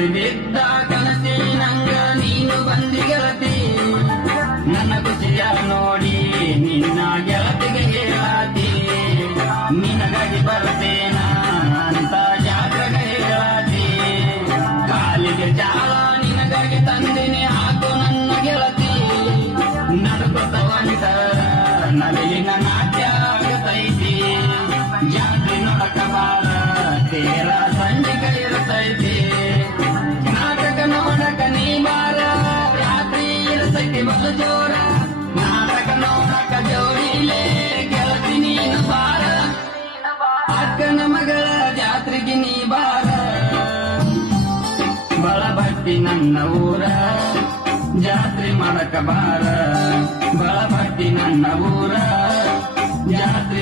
ರಾತ್ರಿ ಬಿದ್ದ ಕನಸಿ ನಂಗ ನೀನು ಬಂದಿ ಗೆಳತಿ ನನ್ನ ಖುಷಿಯ ನೋಡಿ ನಿನ್ನ ಗೆಳತಿಗೆ ಹೇಳಾತಿ ನಿನಗಾಗಿ ಬರ್ತೇನ ಅಂತ ಜಾತ್ರೆಗೆ ಹೇಳಾತಿ ಕಾಲಿಗೆ ಜಾಲ ನಿನಗಾಗಿ ತಂದಿನಿ ಹಾಕು ನನ್ನ ಗೆಳತಿ ನಡುಕೊತ ಹೊಂಟ ನವಿಲಿನ ನಾಟ್ಯ ಆಗತೈತಿ ಜಾತ್ರೆ ನೋಡಕ ಬಾರ ತೇರ ಸಂಜಿಗೆ ಇರ್ತೈತಿ ನಾಟಕ ನೋಡಕ ನೀ ಬಾರ ರಾತ್ರಿ ಇರ್ತೈತಿ ಬಲು ಜೋರ ನಾಟಕ ನೋಡಕ ಜೋಡಿಲೆ ಗೆಳತಿ ನೀನು ಬಾರ ಅಕ್ಕನ ಮಗಳ ಜಾತ್ರೆಗೆ ನೀ ಬಾರ ಬಳಭಟ್ಟಿ ನನ್ನ ಊರ ಜಾತ್ರೆ ಮಾಡಕ ಬಾರ ಬಳಭಟ್ಟಿ ನನ್ನ ಊರ ಜಾತ್ರೆ